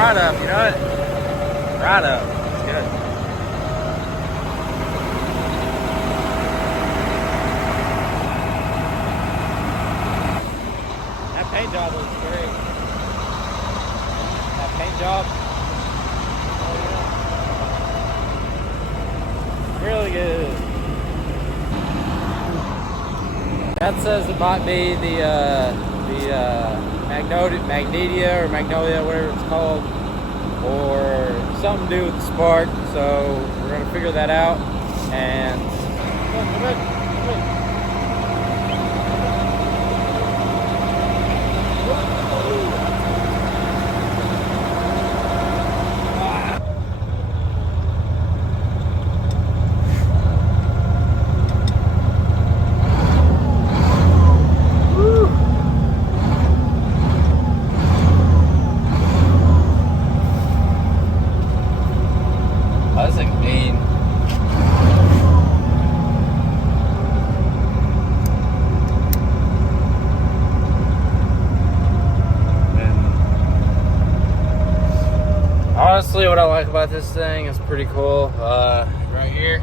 right up, you know it? Right up. It's good. That paint job looks great. That paint job. Oh, yeah. Really good. That says it might be the Magnetia or Magnolia, whatever it's called, or something to do with the spark. So we're gonna figure that out. And come in. Honestly, what I like about this thing is pretty cool. Right here,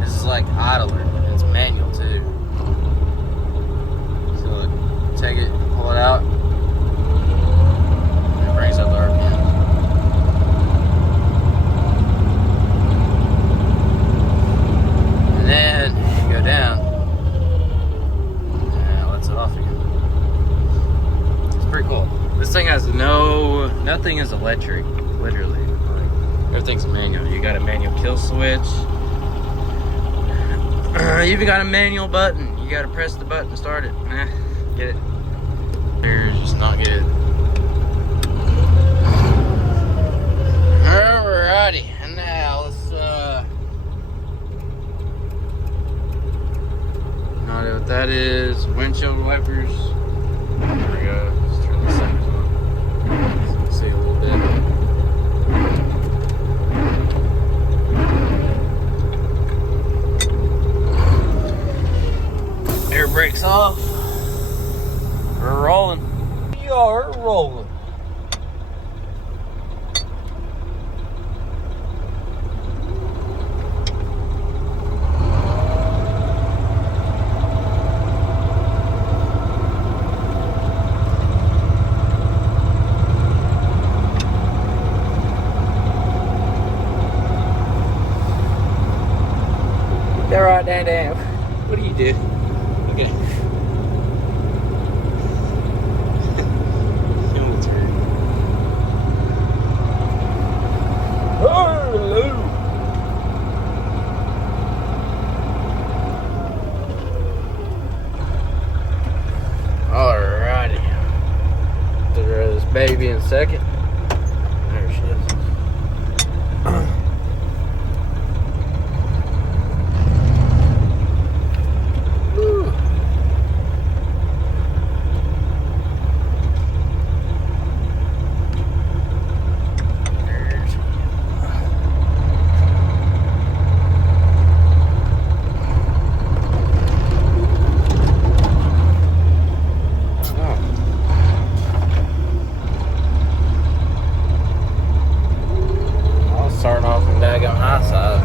this is like idler. It's manual too. So look, take it, pull it out, and it brings up the RPM. And then you go down, and it lets it off again. It's pretty cool. This thing has nothing is electric, literally. Like, everything's manual. You got a manual kill switch. You even got a manual button. You got to press the button to start it. Get it. It's just not good. Alrighty, and now let's not know what that is. Windshield wipers. There we go. Let's turn this thing on. So you can see a little bit. Air brakes off. We're rolling. We are rolling. They're right down. What do you do? Okay. Hello. Alrighty. Take care of this baby in a second. There she is. Starting off on the daggone high side.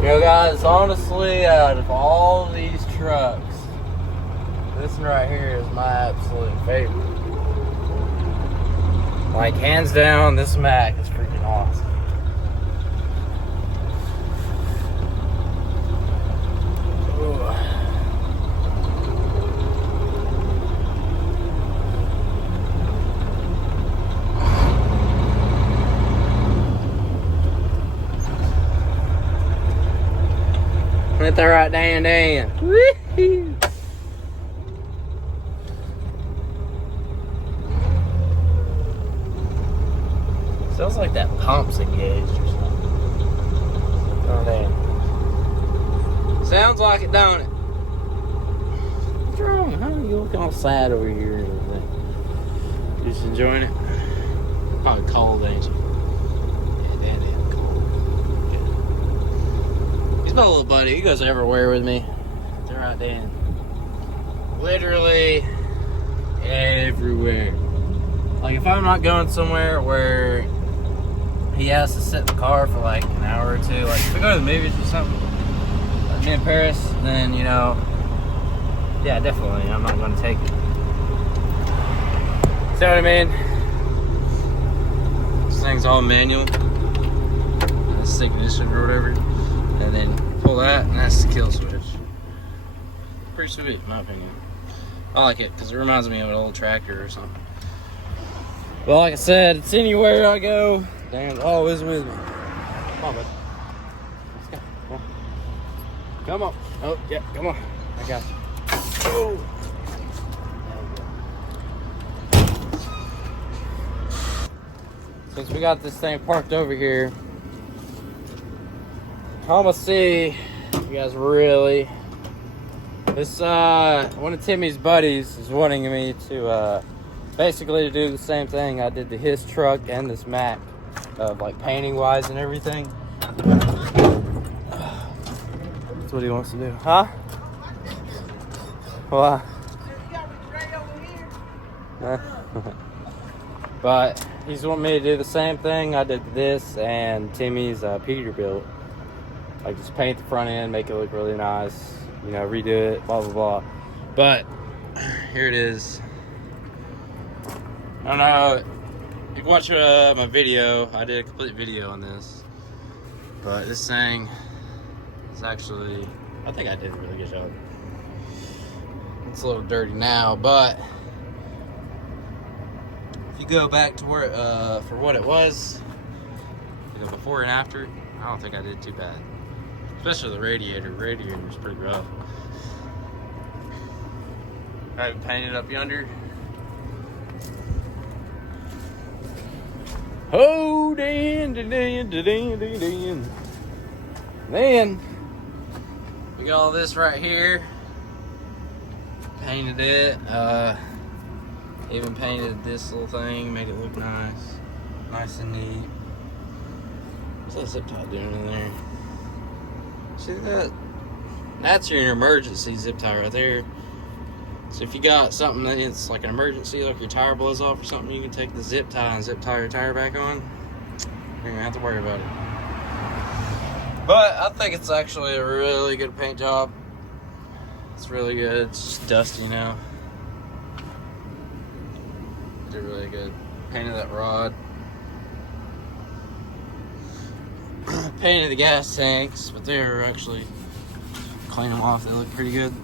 You know, guys, honestly, out of all these trucks, this one right here is my absolute favorite. Like, hands down, this Mack is freaking awesome. Ooh. Let that right down. Woo-hoo. Sounds like that pump's engaged or something. Oh, damn. Sounds like it, don't it? What's wrong you looking all sad over here and everything? Just enjoying it? Probably cold, ain't you? Yeah, that ain't cold. Yeah. He's my little buddy. He goes everywhere with me. They're right there. Literally everywhere. Like, if I'm not going somewhere where he has to sit in the car for like an hour or two, like if we go to the movies or something, like me in Paris, then, you know, yeah, definitely, I'm not going to take it. See what I mean? This thing's all manual. This ignition or whatever. And then pull that, and that's the kill switch. Pretty sweet, in my opinion. I like it, because it reminds me of an old tractor or something. Well, like I said, it's anywhere I go. Dan's always with me. Come on, bud. Let's go. Come on. Come on. Oh, yeah, come on. I got you. Oh. Since we got this thing parked over here, I'm gonna see if you guys really. This one of Timmy's buddies is wanting me to basically to do the same thing I did to his truck and this Mack, of like painting wise and everything. That's what he wants to do, huh? What? But he's wanting me to do the same thing I did to this and Timmy's Peterbilt. Like, just paint the front end, make it look really nice, you know, redo it, blah blah blah. But here it is. I don't know, you can watch my video. I did a complete video on this, but this thing is actually, I think I did a really good job. It's a little dirty now, but if you go back to where for what it was, you know, before and after, I don't think I did too bad. Especially the radiator. Radiator was pretty rough. I have it painted up yonder. Oh, Dan. Then we got all this right here. Painted it. Even painted this little thing, made it look nice. Nice and neat. What's that zip tie doing in there? See that? That's your emergency zip tie right there. So if you got something that's like an emergency, like your tire blows off or something, you can take the zip tie and zip tie your tire back on. You're gonna have to worry about it. But I think it's actually a really good paint job. It's really good. It's just dusty now. Did really good. Painted that rod. Painted the gas tanks, but they're actually clean them off. They look pretty good.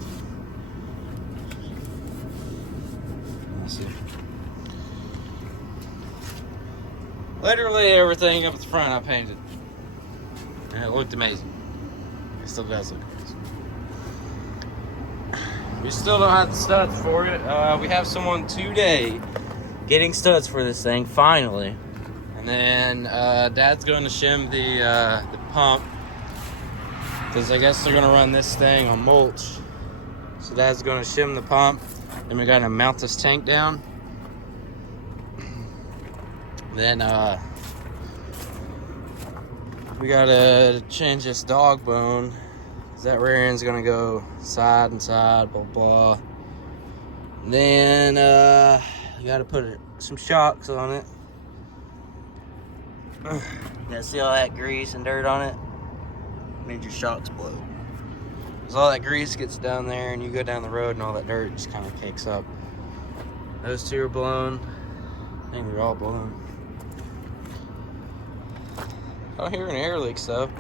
Let's see. Literally everything up at the front I painted, and it looked amazing. It still does look amazing. We still don't have the studs for it. We have someone today getting studs for this thing finally. And then Dad's going to shim the pump, because I guess they're going to run this thing on mulch. So Dad's going to shim the pump. Then we got to mount this tank down. Then we got to change this dog bone, because that rear end's going to go side and side, blah blah. Then you got to put some shocks on it. Yeah, see all that grease and dirt on it? Means your shocks blow. Because all that grease gets down there and you go down the road and all that dirt just kind of cakes up. Those two are blown. I think they're all blown. I don't hear any air leaks though.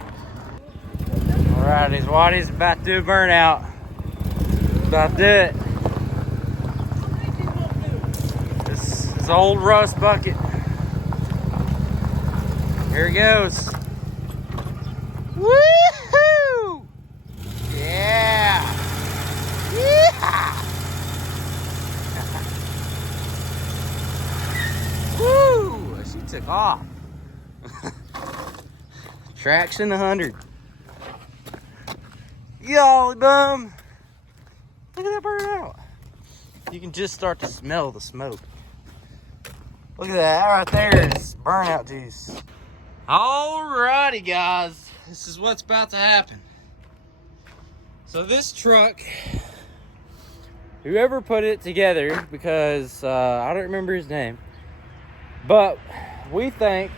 Alright, these Waddy's about to do a burnout. About to do it. This is an old rust bucket. Here he goes. Woo-hoo! Yeah! Yeah! Woo! She took off. Traction 100. Golly bum. Look at that burnout. You can just start to smell the smoke. Look at that right there is burnout juice. Alrighty, guys. This is what's about to happen. So this truck, whoever put it together, because I don't remember his name, but we think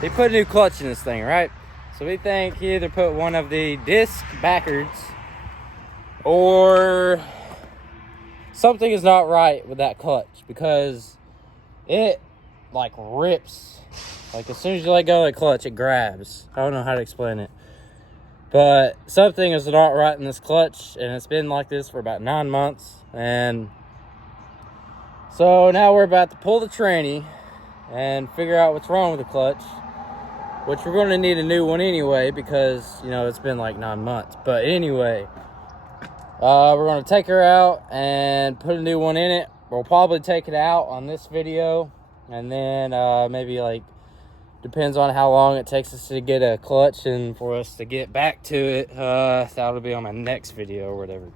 he put a new clutch in this thing, right? So we think he either put one of the disc backwards or something is not right with that clutch, because it like rips. Like as soon as you let go of the clutch, it grabs. I don't know how to explain it. But something is not right in this clutch, and it's been like this for about 9 months. And so now we're about to pull the tranny and figure out what's wrong with the clutch, which we're going to need a new one anyway, because, you know, it's been like 9 months. But anyway, we're going to take her out and put a new one in it. We'll probably take it out on this video, and then maybe like, depends on how long it takes us to get a clutch and for us to get back to it. That'll be on my next video or whatever.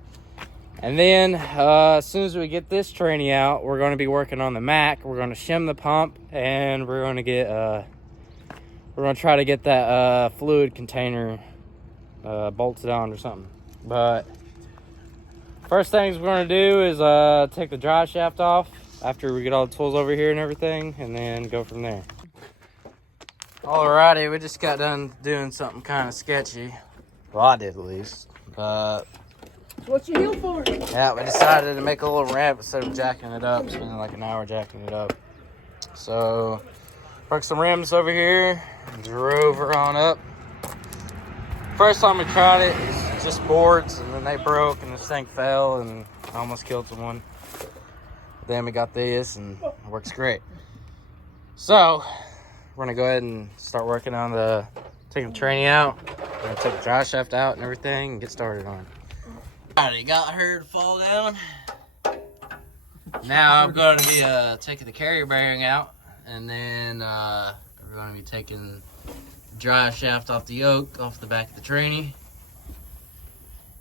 And then as soon as we get this tranny out, we're going to be working on the Mack. We're going to shim the pump, and we're going to get we're going to try to get that fluid container bolted on or something. But first things we're going to do is take the drive shaft off after we get all the tools over here and everything, and then go from there. Alrighty, we just got done doing something kind of sketchy. Well, I did at least. But what you here for? yeah, we decided to make a little ramp instead of jacking it up, spending like an hour jacking it up. So, broke some rims over here, drove her on up. First time we tried it, it's just boards, and then they broke, and this thing fell, and I almost killed someone. Then we got this, and it works great. So, we're gonna go ahead and start working on taking the tranny out. We're gonna take the drive shaft out and everything and get started on it. Alrighty, got her to fall down. Now I'm gonna be taking the carrier bearing out, and then we're gonna be taking the drive shaft off the yoke, off the back of the tranny.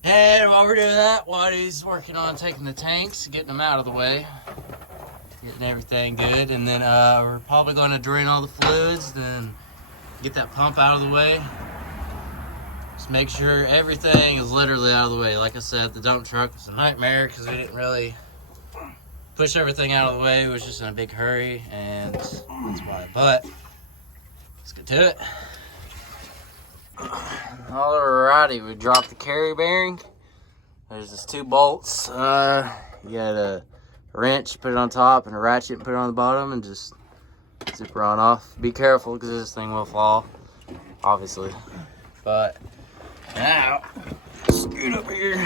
And while we're doing that, Waddy's working on taking the tanks, getting them out of the way. Getting everything good, and then we're probably going to drain all the fluids, then get that pump out of the way. Just make sure everything is literally out of the way. Like I said, the dump truck was a nightmare because we didn't really push everything out of the way. It was just in a big hurry, and that's why. But let's get to it. Alrighty, we dropped the carrier bearing. There's just 2 bolts. You got a wrench, put it on top, and a ratchet, put it on the bottom, and just zip her on off. Be careful, because this thing will fall, obviously. But now, scoot up here,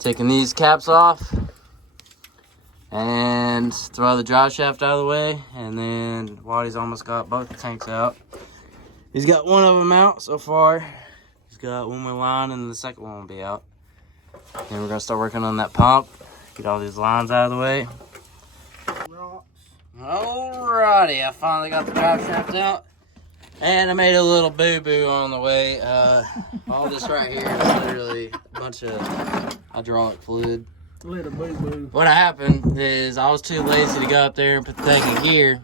taking these caps off, and throw the drive shaft out of the way, and then Waddy's almost got both the tanks out. He's got one of them out so far. He's got one more line, and the second one will be out. Then we're gonna start working on that pump. Get all these lines out of the way. Alrighty, I finally got the drive shaft out. And I made a little boo-boo on the way. All this right here is literally a bunch of hydraulic fluid. Little boo-boo. What happened is I was too lazy to go up there and put the thing in gear.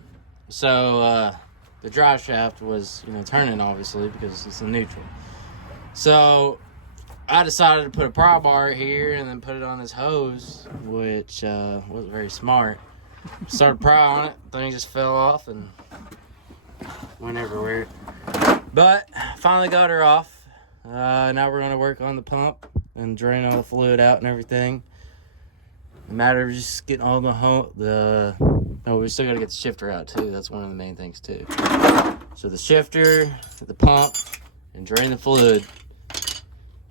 So the drive shaft was, turning obviously because it's a neutral. So I decided to put a pry bar here and then put it on this hose, which wasn't very smart. Started prying on it, thing just fell off and went everywhere. But finally got her off. Now we're gonna work on the pump and drain all the fluid out and everything. A matter of just getting all oh, we still gotta get the shifter out too. That's one of the main things too. So the shifter, the pump, and drain the fluid.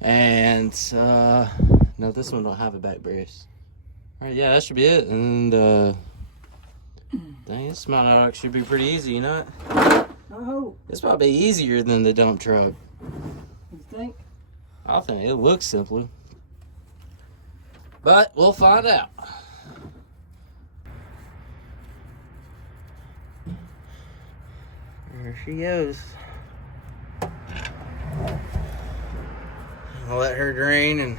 And no, this one don't have a back brace. All right, yeah, that should be it. And dang, this mountain should be pretty easy, you know? I hope. It's probably easier than the dump truck. You think? I think it looks simpler, but we'll find out. There she goes. I'll let her drain and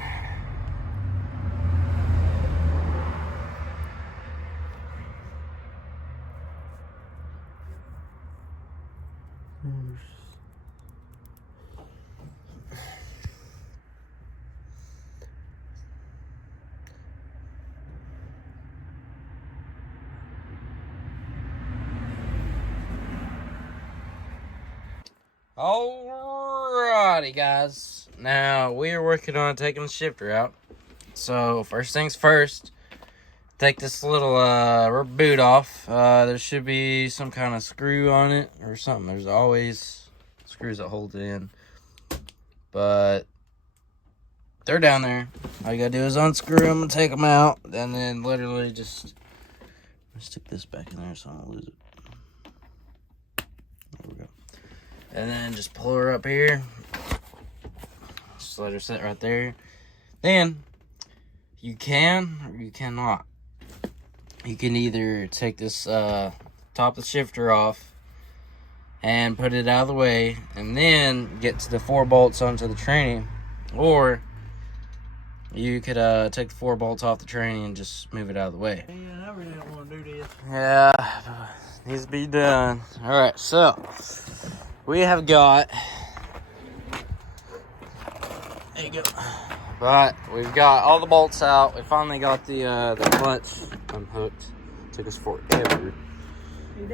Alrighty, guys. Now we are working on taking the shifter out. So first things first, take this little rubber boot off. There should be some kind of screw on it or something. There's always screws that hold it in, but they're down there. All you gotta do is unscrew them and take them out, and then literally just stick this back in there so I don't lose it. There we go. And then just pull her up here. Just let her sit right there. Then you can or you cannot. You can either take this top of the shifter off and put it out of the way, and then get to the 4 bolts onto the tranny, or you could take the 4 bolts off the tranny and just move it out of the way. Man, I really don't want to do this. Yeah, needs to be done. All right, so we have got. There you go. But we've got all the bolts out. We finally got the clutch unhooked. Took us forever.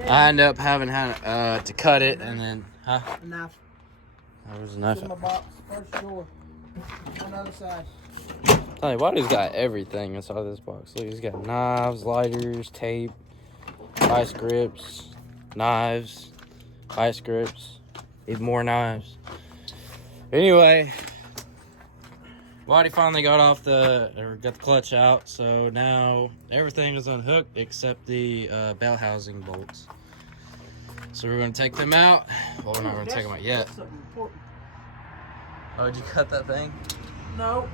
I ended up having to cut it, and then A knife. There was a knife. In my box, first drawer. On the other side. Tell you what, he's got everything inside this box. Look, he's got knives, lighters, tape, vice grips, knives, vice grips, even more knives. Anyway, Waddy finally got the clutch out, so now everything is unhooked except the bell housing bolts. So we're gonna take them out. Well, we're not gonna take them out yet. Oh, did you cut that thing? No.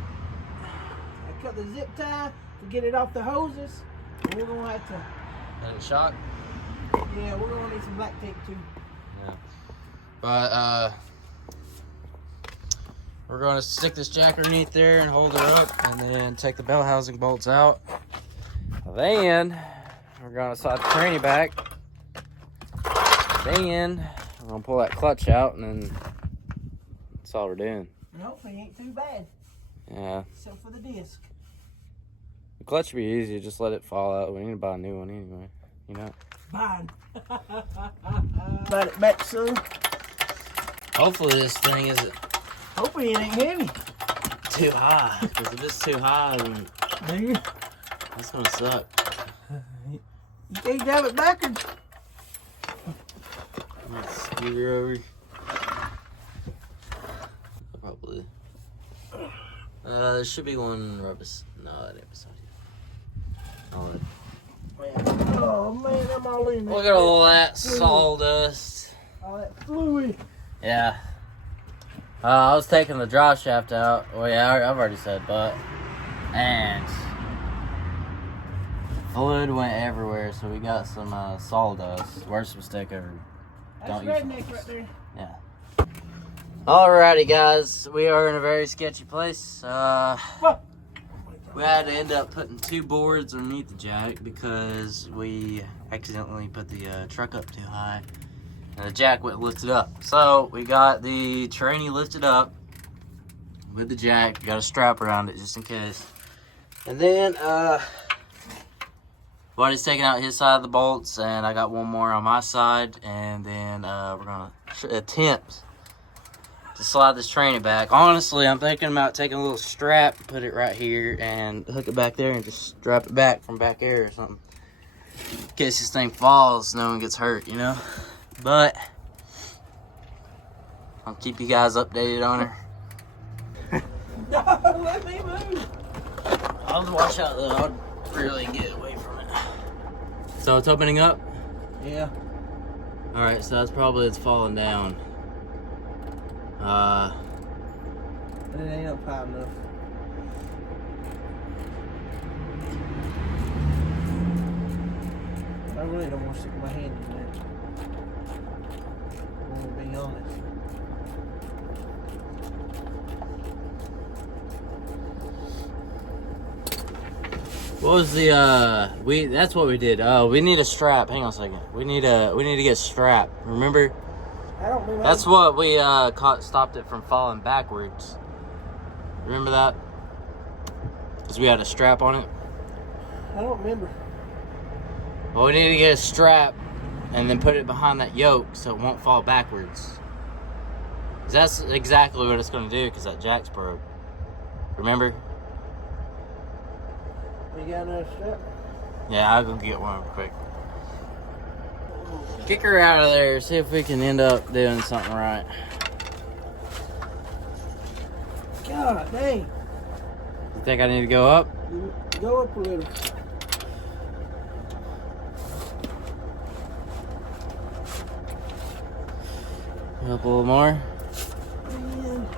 I cut the zip tie to get it off the hoses. And we're gonna have to. And it shot? Yeah, we're gonna need some black tape too. Yeah. But we're gonna stick this jack underneath there and hold it up, and then take the bell housing bolts out. Then we're gonna slide the tranny back. Then we're gonna pull that clutch out, and then that's all we're doing. And hopefully it ain't too bad. Yeah. Except for the disc. The clutch should be easy. Just let it fall out. We need to buy a new one anyway. You know. Fine. Buy it back soon. Hopefully this thing isn't Hopefully it ain't heavy. too high. Because if it's too high, then it's gonna suck. You can't drive it backwards. Scoot her over. Probably. There should be one rubber. No, that ain't beside you. All right. Oh man, I'm all in there. Look at all that sawdust. All that fluid. Yeah. I was taking the drive shaft out. Well, yeah, I've already said, but. And fluid went everywhere, so we got some sawdust. Worst mistake ever. That's redneck right there. Yeah. Alrighty, guys. We are in a very sketchy place. We had to end up putting 2 boards underneath the jack because we accidentally put the truck up too high. And the jack went lifted up. So we got the tranny lifted up with the jack. Got a strap around it just in case. And then Buddy's taking out his side of the bolts, and I got one more on my side. And then we're gonna attempt to slide this tranny back. Honestly, I'm thinking about taking a little strap, put it right here, and hook it back there, and just strap it back from back here or something. In case this thing falls, no one gets hurt, you know? But I'll keep you guys updated on her. No, let me move. I'll just watch out though. I'll really get away from it. So it's opening up? Yeah. Alright, so it's falling down. But it ain't up high enough. I really don't want to stick my hand in there. I'm gonna be honest. What was the that's what we did. We need a strap. Hang on a second. We need to get a strap. Remember? I don't remember. That's what we stopped it from falling backwards. Remember that? Because we had a strap on it. I don't remember. Well, we need to get a strap and then put it behind that yoke so it won't fall backwards. That's exactly what it's going to do because that jack's broke. Remember? You got another strap? Yeah, I'll go get one real quick. Kick her out of there, see if we can end up doing something right. God dang. You think I need to go up? Go up a little. Up a little more? Man,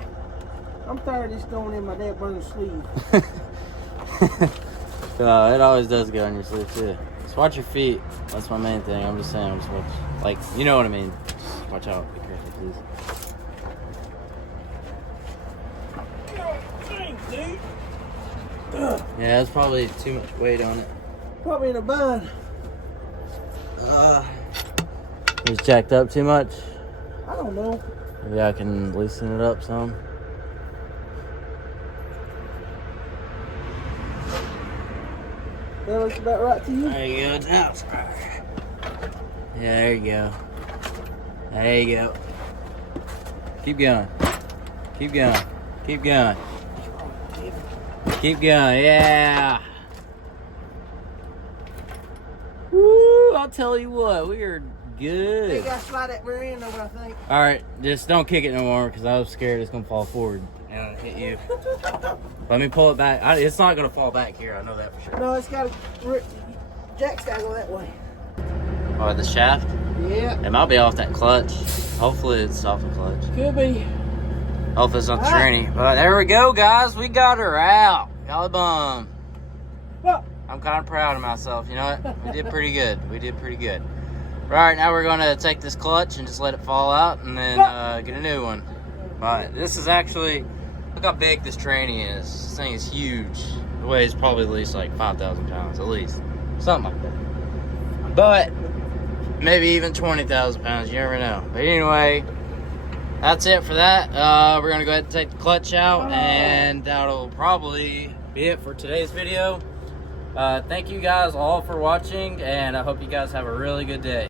I'm tired of this going in my dad burning sleeve. It always does go on your sleeve too. Just watch your feet. That's my main thing. I'm just saying, just watch. Like, you know what I mean. Just watch out. Be careful, please. Dang, dude. Yeah, that's probably too much weight on it. Probably in a bind. It's jacked up too much. I don't know. Maybe I can loosen it up some. That looks about right to you? There you go. It's out. Yeah, there you go. There you go. Keep going. Keep going. Keep going. Keep going. Yeah. Woo! I'll tell you what, we are good. You gotta slide that rear end over, I think. All right, just don't kick it no more because I was scared it's gonna fall forward and hit you. Let me pull it back. It's not gonna fall back here. I know that for sure. No, it's gotta. Jack's gotta go that way. Oh, the shaft? Yeah. It might be off that clutch. Hopefully it's off the clutch. Could be. Hopefully it's not the tranny. But there we go, guys. We got her out. Golly bum. Well, I'm kind of proud of myself. You know what? We did pretty good. We did pretty good. Right, now we're going to take this clutch and just let it fall out and then get a new one. But this is actually, look how big this tranny is. This thing is huge. It weighs probably at least like 5,000 pounds, at least. Something like that. But maybe even 20,000 pounds, you never know. But anyway, that's it for that. We're going to go ahead and take the clutch out and that'll probably be it for today's video. Thank you guys all for watching and I hope you guys have a really good day.